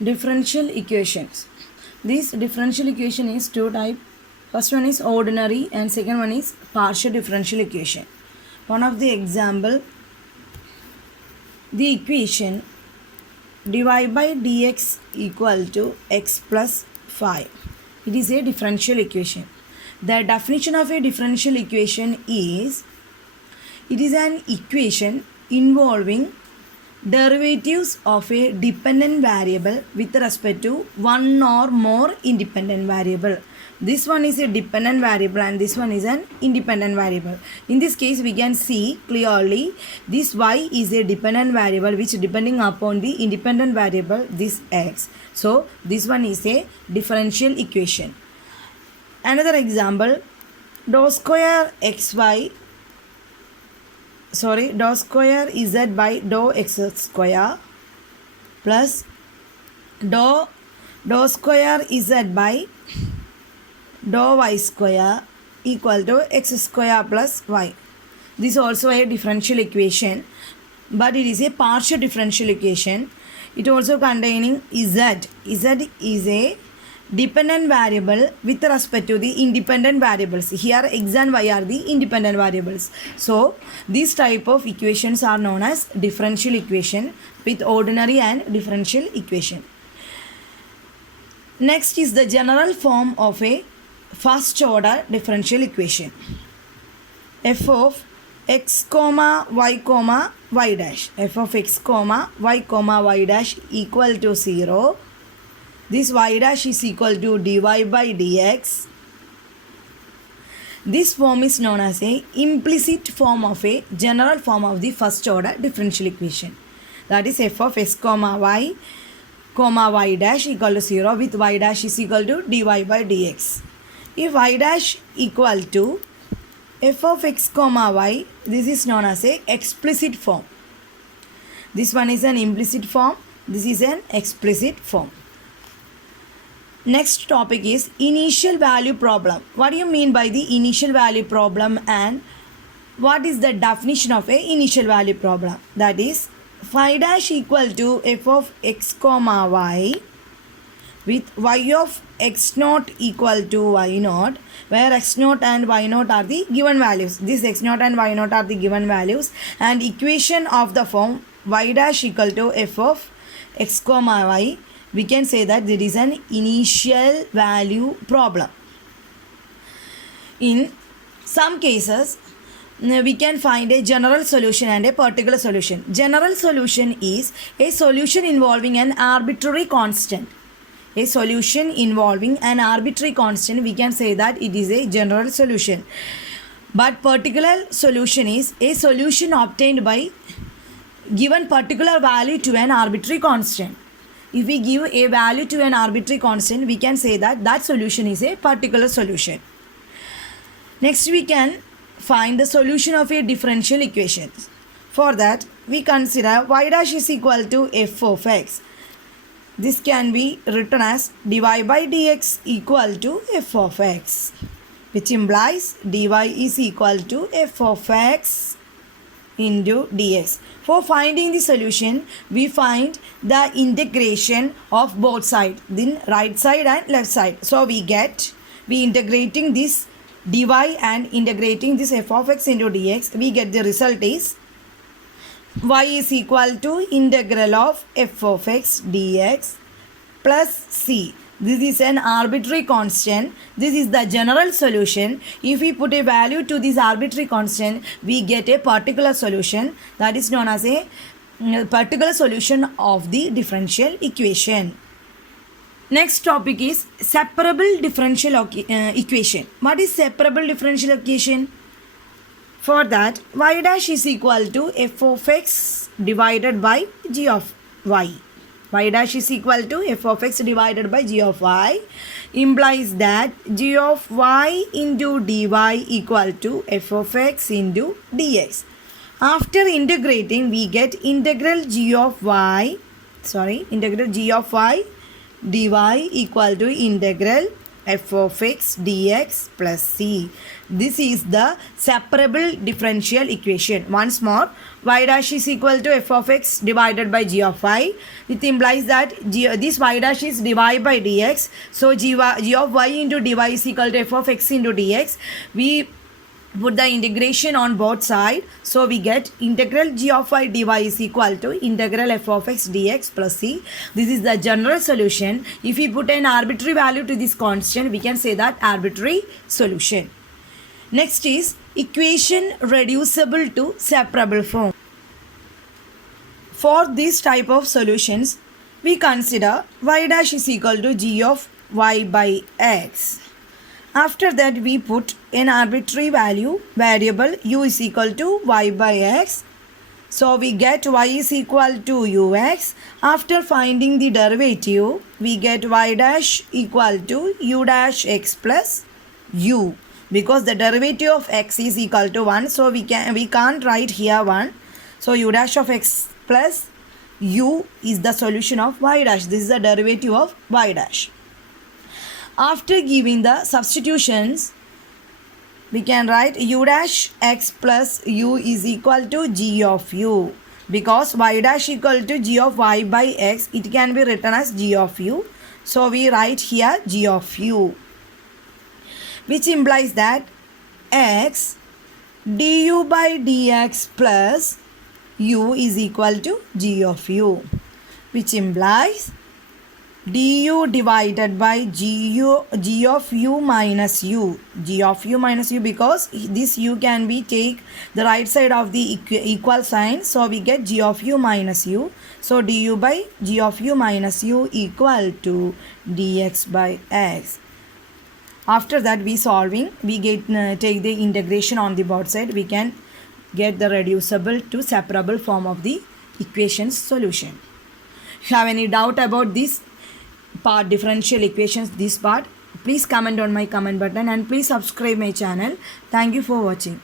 Differential equations. This differential equation is two type. First one is ordinary and second one is partial differential equation. One of the example, the equation dy by dx equal to x plus 5. It is a differential equation. The definition of a differential equation is, it is an equation involving derivatives of a dependent variable with respect to one or more independent variable. This one is a dependent variable and this one is an independent variable. In this case, we can see clearly this y is a dependent variable which depending upon the independent variable this x. So this one is a differential equation. Another example, dou square z by dou x square plus dou square z by dou y square equal to x square plus y. This is also a differential equation, but it is a partial differential equation. It also containing z. Z is a dependent variable with respect to the independent variables. Here x and y are the independent variables. So these type of equations are known as differential equation with ordinary and differential equation. Next is the general form of a first order differential equation. F of x comma y dash. F of x comma y dash equal to 0. This y dash is equal to dy by dx. This form is known as a implicit form of a general form of the first order differential equation. That is f of x comma y dash equal to 0 with y dash is equal to dy by dx. If y dash equal to f of x comma y, this is known as a explicit form. This one is an implicit form. This is an explicit form. Next topic is initial value problem. What do you mean by the initial value problem and what is the definition of a initial value problem? That is phi dash equal to f of x comma y with y of x naught equal to y naught, where x naught and y naught are the given values. This x naught and y naught are the given values, and equation of the form y dash equal to f of x comma y, we can say that there is an initial value problem. In some cases, we can find a general solution and a particular solution. General solution is a solution involving an arbitrary constant. A solution involving an arbitrary constant, we can say that it is a general solution. But particular solution is a solution obtained by given particular value to an arbitrary constant. If we give a value to an arbitrary constant, we can say that that solution is a particular solution. Next, we can find the solution of a differential equation. For that, we consider y dash is equal to f of x. This can be written as dy by dx equal to f of x, which implies dy is equal to f of x into dx. For finding the solution, we find the integration of both sides, then right side and left side. So we integrating this dy and integrating this f of x into dx, we get the result is y is equal to integral of f of x dx plus c. This is an arbitrary constant. This is the general solution. If we put a value to this arbitrary constant, we get a particular solution. That is known as a particular solution of the differential equation. Next topic is separable differential equation. What is separable differential equation? For that, y dash is equal to f of x divided by g of y. Y dash is equal to f of x divided by g of y implies that g of y into dy equal to f of x into dx. After integrating, we get integral g of y dy equal to integral f of x dx plus c. This is the separable differential equation. Once more, y dash is equal to f of x divided by g of y. It implies that this y dash is dy by dx. So g of y into dy is equal to f of x into dx. We put the integration on both sides. So we get integral g of y dy is equal to integral f of x dx plus c. This is the general solution. If we put an arbitrary value to this constant, we can say that arbitrary solution. Next is equation reducible to separable form. For this type of solutions, we consider y dash is equal to g of y by x. After that, we put an arbitrary variable u is equal to y by x. So we get y is equal to ux. After finding the derivative, we get y dash equal to u dash x plus u. Because the derivative of x is equal to 1, so we can't write here 1. So u dash of x plus u is the solution of y dash. This is the derivative of y dash. After giving the substitutions, we can write u dash x plus u is equal to g of u. Because y dash equal to g of y by x, it can be written as g of u. So we write here g of u, which implies that x du by dx plus u is equal to g of u, which implies du divided by g of u minus u. G of u minus u, because this u can be take the right side of the equal sign. So we get g of u minus u. So du by g of u minus u equal to dx by x. After that, we take the integration on the both side. We can get the reducible to separable form of the equation's solution. If you have any doubt about this part, differential equations, this part, please comment on my comment button and please subscribe my channel. Thank you for watching.